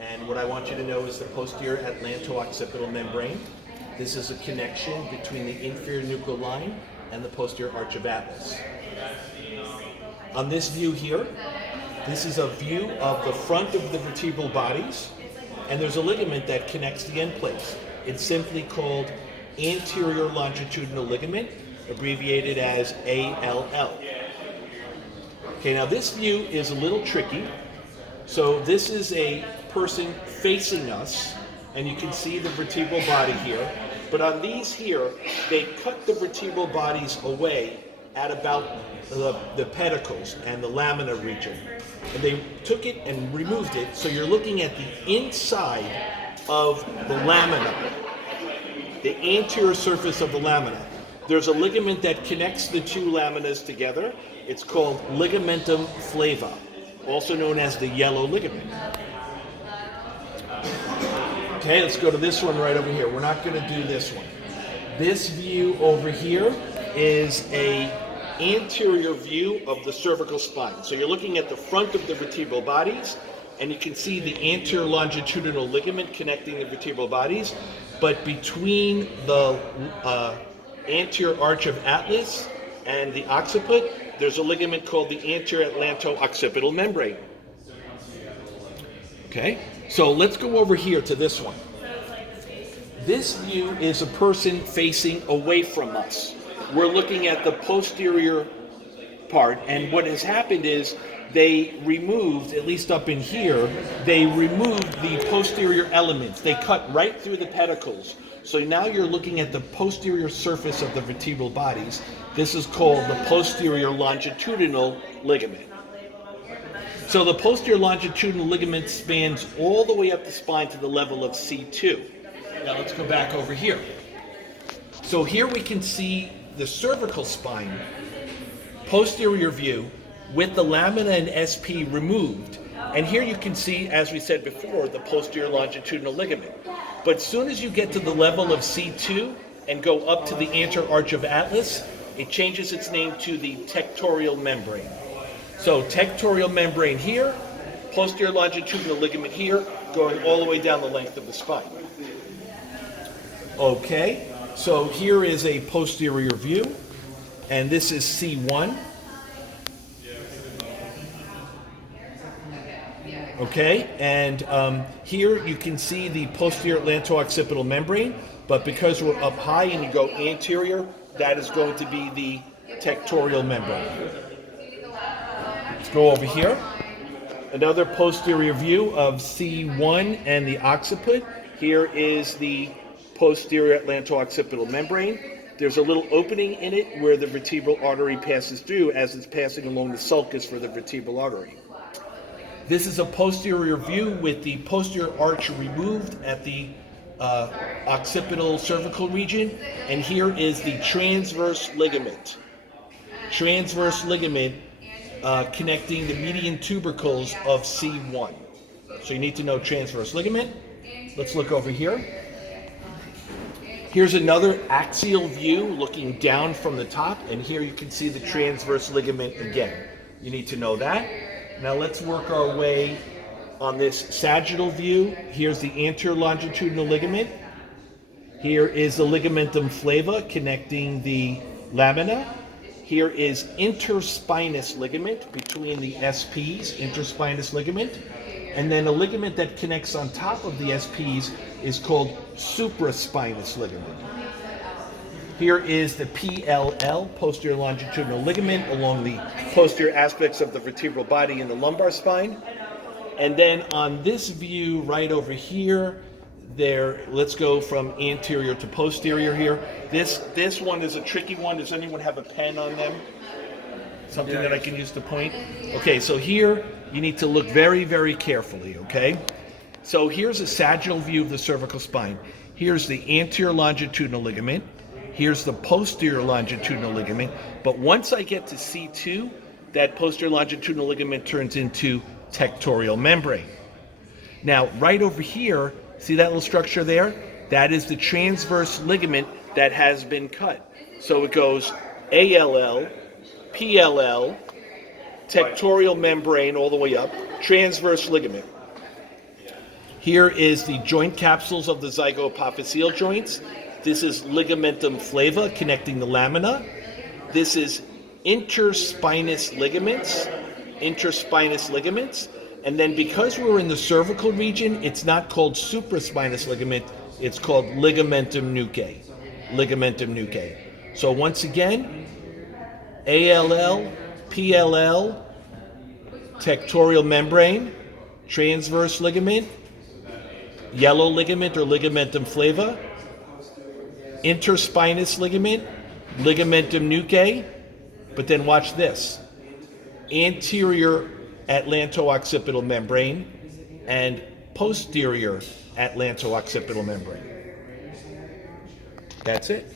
And what I want you to know is the posterior atlanto-occipital membrane. This is a connection between the inferior nuchal line and the posterior arch of atlas. On this view here, this is a view of the front of the vertebral bodies, and there's a ligament that connects the end plates. It's simply called anterior longitudinal ligament, abbreviated as ALL. Okay, now this view is a little tricky. So this is a person facing us, and you can see the vertebral body here. But on these here, they cut the vertebral bodies away at about the pedicles and the lamina region. And they took it and removed it, so you're looking at the inside of the lamina, the anterior surface of the lamina. There's a ligament that connects the two laminas together. It's called ligamentum flava, also known as the yellow ligament. Okay, let's go to this one right over here. We're not going to do this one. This view over here is a anterior view of the cervical spine. So you're looking at the front of the vertebral bodies, and you can see the anterior longitudinal ligament connecting the vertebral bodies, but between the anterior arch of atlas and the occiput, there's a ligament called the anterior atlanto-occipital membrane. Okay, so let's go over here to this one. This view is a person facing away from us. We're looking at the posterior part, and what has happened is they removed, at least up in here, they removed the posterior elements. They cut right through the pedicles. So now you're looking at the posterior surface of the vertebral bodies. This is called the posterior longitudinal ligament. So the posterior longitudinal ligament spans all the way up the spine to the level of C2. Now let's go back over here. So here we can see the cervical spine, posterior view, with the lamina and SP removed. And here you can see, as we said before, the posterior longitudinal ligament. But as soon as you get to the level of C2 and go up to the anterior arch of atlas, it changes its name to the tectorial membrane. So tectorial membrane here, posterior longitudinal ligament here, going all the way down the length of the spine. Okay, so here is a posterior view, and this is C1. Okay, and here you can see the posterior atlanto-occipital membrane, but because we're up high and you go anterior, that is going to be the tectorial membrane. Let's go over here. Another posterior view of C1 and the occiput. Here is the posterior atlanto-occipital membrane. There's a little opening in it where the vertebral artery passes through as it's passing along the sulcus for the vertebral artery. This is a posterior view with the posterior arch removed at the occipital cervical region, and here is the transverse ligament. Transverse ligament connecting the median tubercles of C1. So you need to know transverse ligament. Let's look over here. Here's another axial view looking down from the top, and here you can see the transverse ligament again. You need to know that. Now let's work our way on this sagittal view. Here's the anterior longitudinal ligament. Here is the ligamentum flava connecting the lamina. Here is interspinous ligament between the SPs, interspinous ligament. And then a ligament that connects on top of the SPs is called supraspinous ligament. Here is the PLL, posterior longitudinal ligament, along the posterior aspects of the vertebral body in the lumbar spine. And then on this view right over here, let's go from anterior to posterior here. This one is a tricky one. Does anyone have a pen on them? Something that I can use to point? Okay, so here you need to look very, very carefully, okay? So here's a sagittal view of the cervical spine. Here's the anterior longitudinal ligament. Here's the posterior longitudinal ligament. But once I get to C2, that posterior longitudinal ligament turns into tectorial membrane. Now, right over here, see that little structure there? That is the transverse ligament that has been cut. So it goes ALL, PLL, tectorial membrane all the way up, transverse ligament. Here is the joint capsules of the zygapophyseal joints. This is ligamentum flava connecting the lamina. This is interspinous ligaments. And then because we're in the cervical region, it's not called supraspinous ligament, it's called ligamentum nuchae. So once again, ALL, PLL, tectorial membrane, transverse ligament, yellow ligament or ligamentum flava, interspinous ligament, ligamentum nuchae, but then watch this. Anterior atlanto-occipital membrane and posterior atlanto-occipital membrane. That's it.